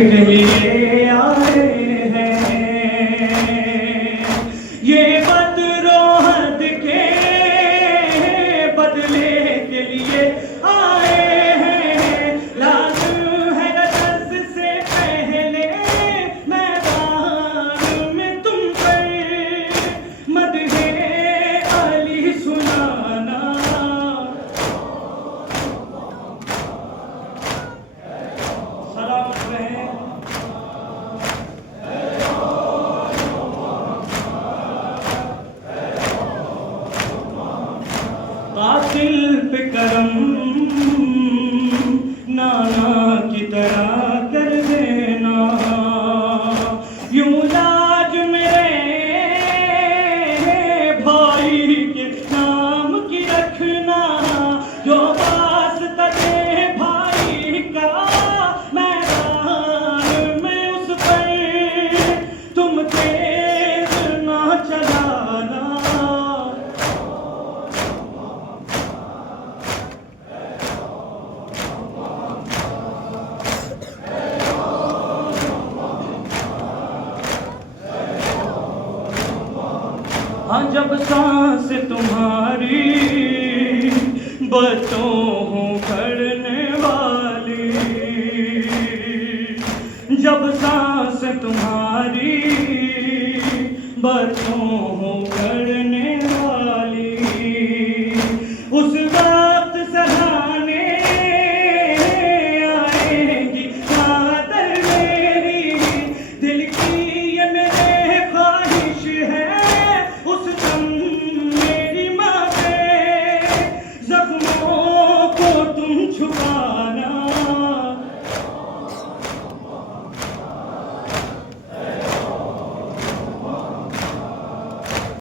के लिए आए हैं, ये बदरोहद के बदले के लिए आए हैं। लाज़िम है रज़ से पहले मैदान में तुम पर मदहे अली सुनाना। सलामत रहे। कातिल पे करम नाना की तरह कर देना, यूं लाज मेरे भाई के नाम की रखना। जो वास्ता दे भाई का मैदान में उस पर तुम तेज ना चलाना। हाँ जब सांस तुम्हारी बतों हूँ खड़ने वाली, जब सांस तुम्हारी बतों हूँ